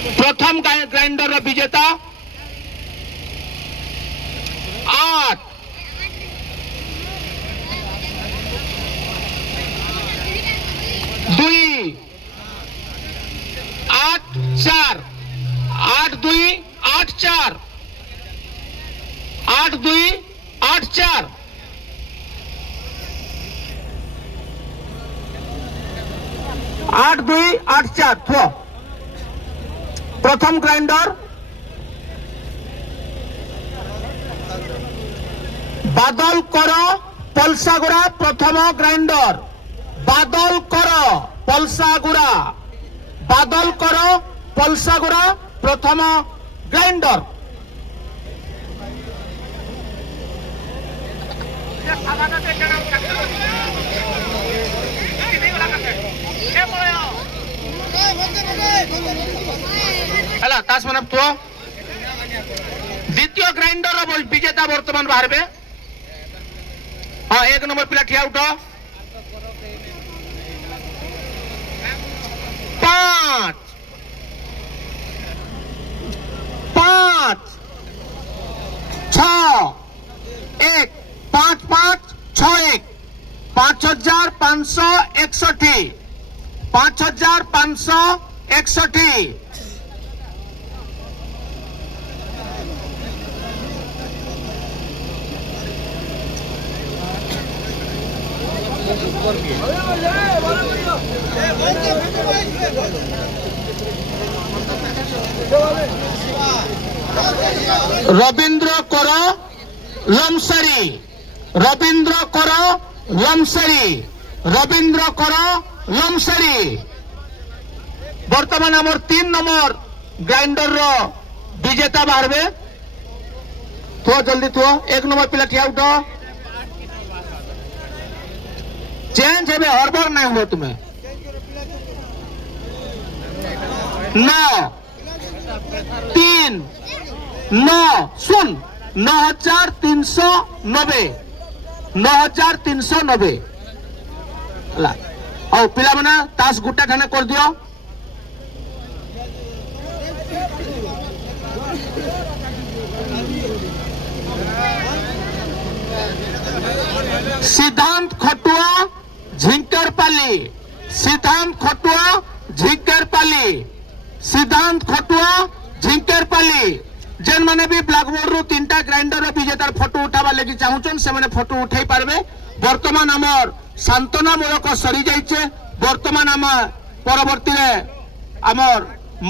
प्रथम ग्राइंडर विजेता 8 2 8 4 8 2 8 4 8 2 8 4 8 2 8 4 थो प्रथम ग्राइंडर बादल कर पलसागुड़ा प्रथम ग्राइंडर बादल कर पलसागुड़ा बादल कर पलसागुड़ा प्रथम ग्राइंडर है तास मन तो द्वितीय ग्राइंडर विजेता बर्तमान बाहर हाँ 1 नंबर पिला ठिया उठ 5 5 6 1 5 5 6 1 5561 5561 रवींद्र कर लमसरी रवींद्र कर लमसरी रवींद्र कर लमसरी बर्तमान आमर 3 नंबर ग्राइंडर रो विजेता बाहर थो जल्दी थो 1 नंबर पिला ठिया उठ चेंज है हड़बड़ नहीं हुआ तुम्हें 9 3 9 सुन 9390 9390 और पिला मना तास गुट्टा ठाने कर दियो सिद्धांत खटुआ झिंकरपाली सिद्धांत खटुआ झिंकरपाली सिद्धांत खटुआ झिंकरपाली जेन माने भी ब्लैकबोर्ड रो 3टा ग्राइंडर विजेतार फोटो उठावा लगी चाहूचन से माने फोटो उठाई पारबे वर्तमान हमर सांत्वना मूलक सरी जाइछे वर्तमान हम परवर्ती रे हमर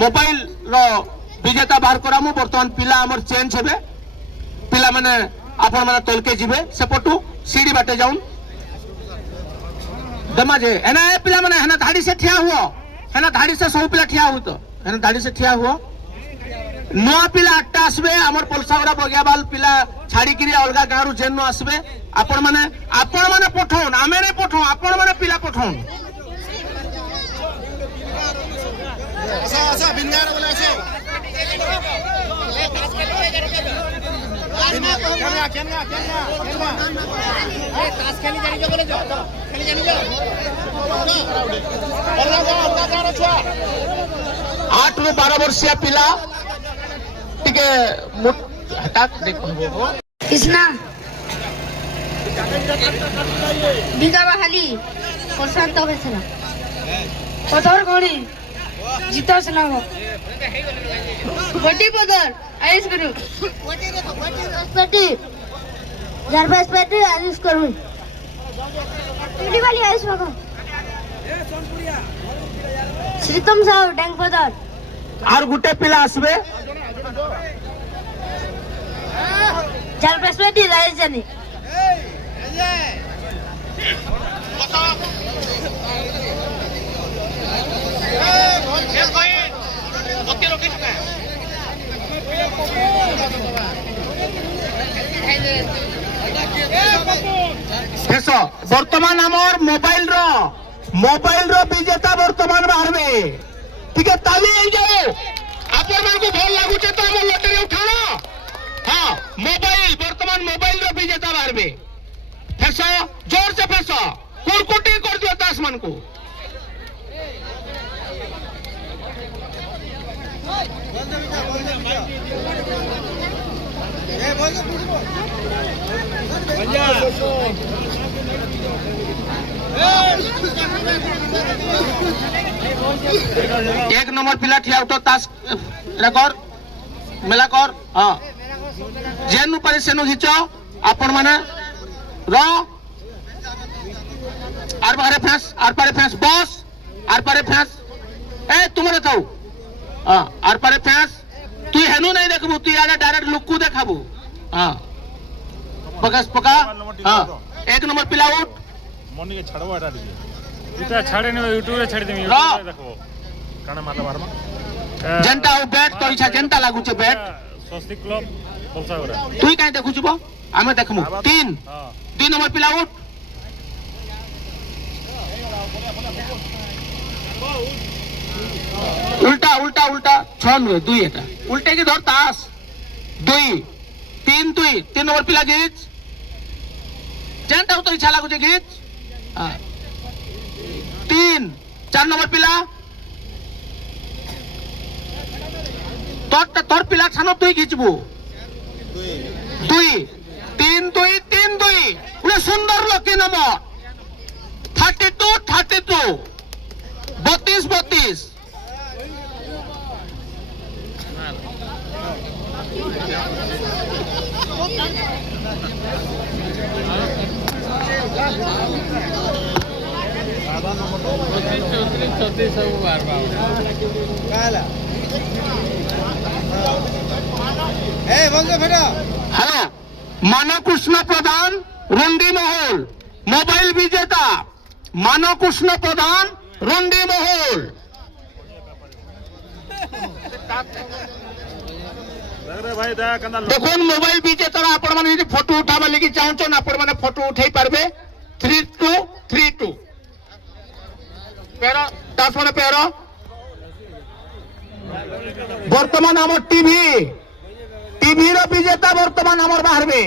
मोबाइल रो विजेता बाहर करामु वर्तमान पिला हमर चेंज हेबे पिला माने आपण माने तलके जिबे से फोटो सीढ़ी बाटे जाऊन दमा जे एना ए पिला माने हना धाड़ी से ठिया हुओ हना धाड़ी से सब पिला ठिया हुओ तो हना धाड़ी से ठिया हुओ नुआ पिला 8टा आसबे हमर पलसागुड़ा बगियाबाल पिला छाड़ी किरी अलगा गारू जेन नो आसबे आपण माने पठौन आमे ने पठौ आपण माने पिला पठौन आसा आसा बिंदार बोला आसे केना ए तास खेली जानी जो बोले जो खेली जानी जो अलगा गारू छुआ 8 ରୁ 12 वर्षीय पिला टिके हटाक देखो कृष्णा बिगावा हाली प्रशांत होइछला पदर गणी जीता सना हो बड्डी पदर आयुष करू बड्डी रे तो बड्डी स्पेटी जरबा स्पेटी आयुष करू टीडी वाली आयुष मको ए सोनपुरिया श्रीतम साहब डैंग पदर और गुटे पिला आसबे जरबा स्पेटी राइज जानी बर्तमान आमर मोबाइल रो विजेता बर्तमान बाहर ठीक है ताली जाओ आपण मन को भल लागुचे तो हम लटरी उठानो हाँ मोबाइल वर्तमान मोबाइल रो विजेता बाहर फेसो जोर से फेसो कुरकुटी कर दियो तास मन को एक नंबर पिला ठिया उठो तास रेकॉर्ड मेला कर हाँ जेनु पारे सेनु घिच आपण माने र आर पारे फेंस बॉस आर पारे फेंस ए तुमरे थाउ हां आर पारे फेंस तू हेनु नहीं देखबू तू आडे डायरेक्ट लुक्कू देखाबू हां पकस पका हां एक नंबर पिला उठ मनी के छड़वा डाल दीजिए इटा छाड़े ने यूट्यूब रे छाड़ देमी रा। यूट्यूब रे देखो काना माता बारमा जनता हो बैट तो इच्छा जनता लागू छे बैट स्वस्तिक क्लब कोलसावरा तू काई देखु छबो आमे देखमु तीन हां 3 नंबर पिला उठ उल्टा उल्टा उल्टा 6 नुए 2 एटा उल्टे की धर तास 2 3 नंबर पिला घिच जनता हो तो इच्छा लागू छे घिच हां 3 4 नंबर पिला তোর পিলা ছানো তুই খিচবু 2 3 2 3 2 পুরো সুন্দর লকি নম্বর 32 32 হ্যাঁ মানকৃষ্ণ প্রধান রন্ডি মহল মোবাইল বিজেতা মানকৃষ্ণ প্রধান রন্ডি মহল ভাই দয়া কান্দা দেখুন মোবাইল বিজেতারা আপন মানে যদি ফটো উঠাবা লাগি চাহুছন আপন মানে ফটো উঠাই পারবে 3232 পেরা 10 মানে পেরা বর্তমান আমার টিভি র বিজেতা বর্তমান আমার বাহারবে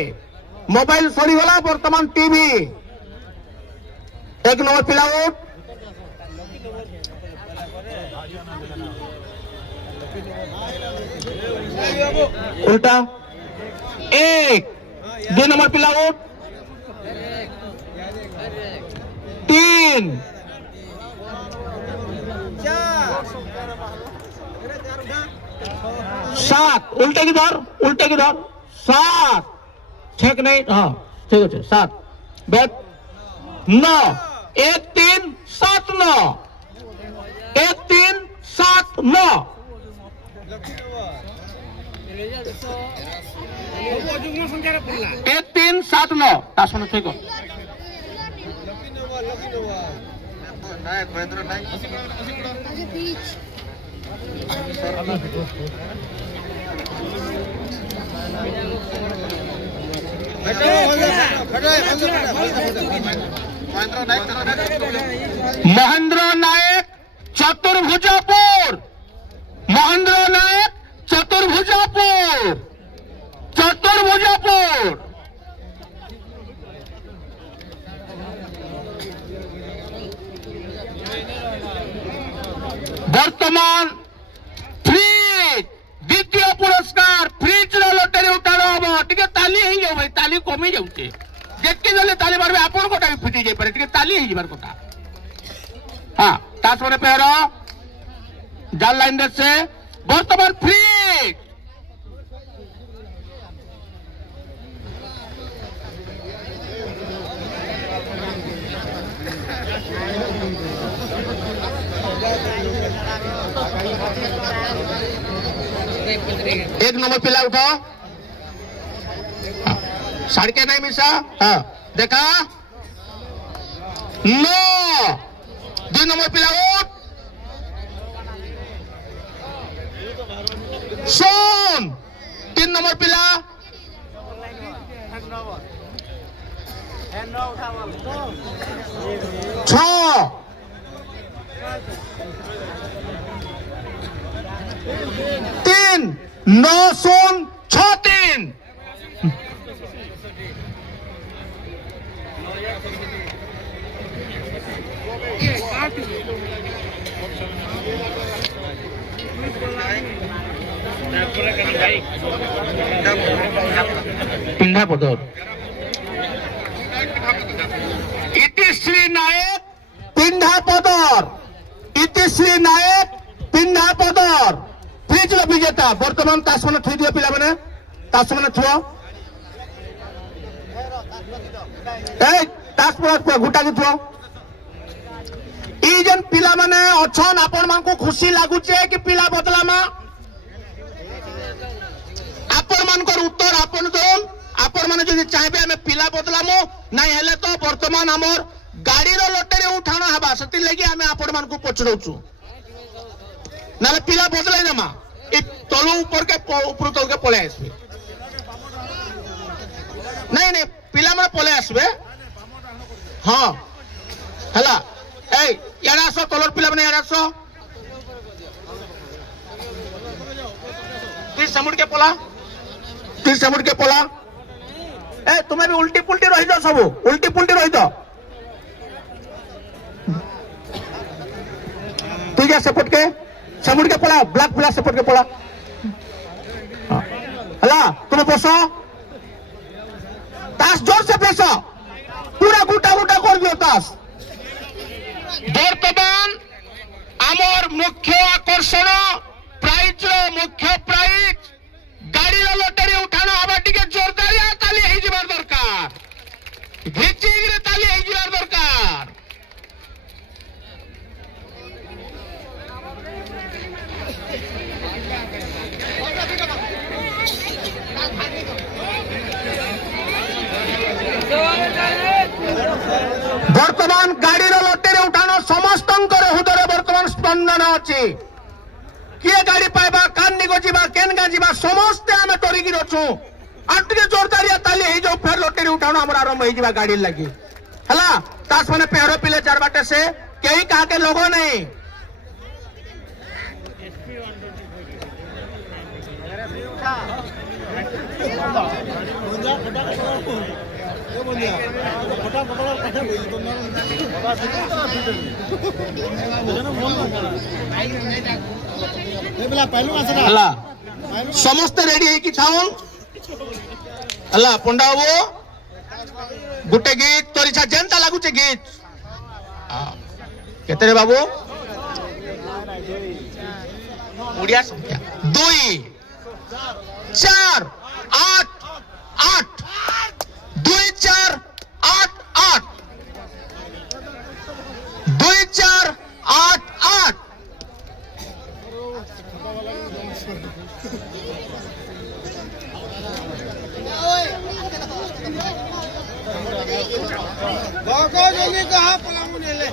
মোবাইল সরি গলা বর্তমান টিভি এক নম্বর পিলা উঠ उल्टा 1 2 नंबर पिला उठ 3 7 उल्टे की धर 7 छेक नहीं हाँ ठीक है 7 बैठ 9 1 3 7 9 1 3 7 9 1 3 7 9 ता सुनो ठीक हो महेंद्र नायक चतुर्भुजापुर वर्तमान फ्रिज द्वितीय पुरस्कार फ्रिज लॉटरी उठाणा हम टिके ताली हे जाऊ भाई ताली कमी जाउचे जेतके जले ताली मारबे आपन कोटा भी फुटी जाय पारे टिके ताली हे जिबार कोटा हां तास मने पेरो जाल लाइन से वर्तमान फ्रिज एक नंबर पिला उठो सड़के नहीं मिसा हाँ देखा 9 2 नंबर पिला उठ सोन 3 नंबर पिला 6 3 9 सोन 6 3 1 पिंढा पदर इतिश्री नायक पिंढा पदर इतिश्री नायक पिंढा पदर फ्रिज विजेता बर्तमान तास मैंने थी दिए पिला मैंने तास मैंने थुआ तास पर घुटा की थुआ जन पिला माने अच्छन आपण मान को खुशी लागुचे कि पिला बदलामा आपण मान को उत्तर आपण दोन आपण माने जदि चाहबे हमें पिला बदलामो नाही हेले तो वर्तमान हमर गाड़ी रो लॉटरी उठाना हबा सती लगी हमें आपण मान को पछड़ौछु नाले पिला बदलाई देमा ए तळु ऊपर के ऊपर तल के पळे आसबे नहीं नहीं पिला माने पळे आसबे हां हला ए यारा सो तलर पिला माने यारा सो ती समुद्र के पोला ए तुम्हें भी उल्टी पुल्टी रही जाओ सब उल्टी पुल्टी रही जाओ तू जा सेपट के समुद्र के पोला ब्लैक पोला सेपट के पोला हला तुम्हें बसो तास जोर से बसो पूरा गुटा गुटा कर दियो तास बर्तमान आमर मुख्य आकर्षण प्राइज मुख्य प्राइज गाड़ी लॉटरी उठाना हवा टिके जोरदारिया ताली हे जिबार दरकार घिचिगिरे ताली हे जिबार दरकार वर्तमान गाड़ी लॉटरी उठाना समस्त हृदय वर्तमान स्पंदन अच्छी किए गाड़ी पाइबा कान निगो जीवा केन गा जीवा समस्ते आमे डरिकी रछु आटके जोरदारिया ताली हे जो फेर लॉटरी उठानो हमर आरंभ हे जीवा गाड़ी लगी हला तास माने पेहरो पिले चार बाटे से केही कहा के लोगो नहीं हला समस्त रेडी है कि थाउन हला पंडा बाबू गुटे गीत तोरिछा जेंता लागुचे गीत केते रे बाबू उड़िया संख्या 2 4 8 8 2 4 8 8 2 4 8 8 जल्दी कहा पलामू ने ले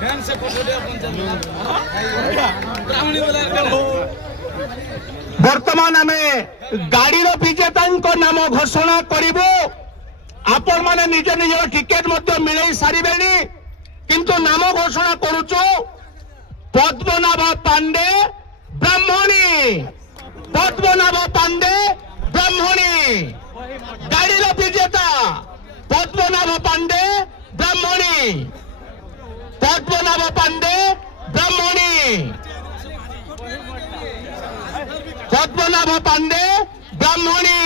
फैन से फोटो दे अपन वर्तमान आमे गाड़ी रो विजेता को नाम घोषणा करिबो आपण माने निज निज टिकेट मध्य मिलै सारिबेनी किंतु नाम घोषणा करूचो पद्मनाभ पांडे ब्राह्मणी पद्मनाभ पांडे ब्राह्मणी गाड़ी रो विजेता पद्मनाभ पांडे ब्राह्मणी पद्मनाभ पांडे ब्राह्मणी पद्मनाभ पांडे ब्राह्मणी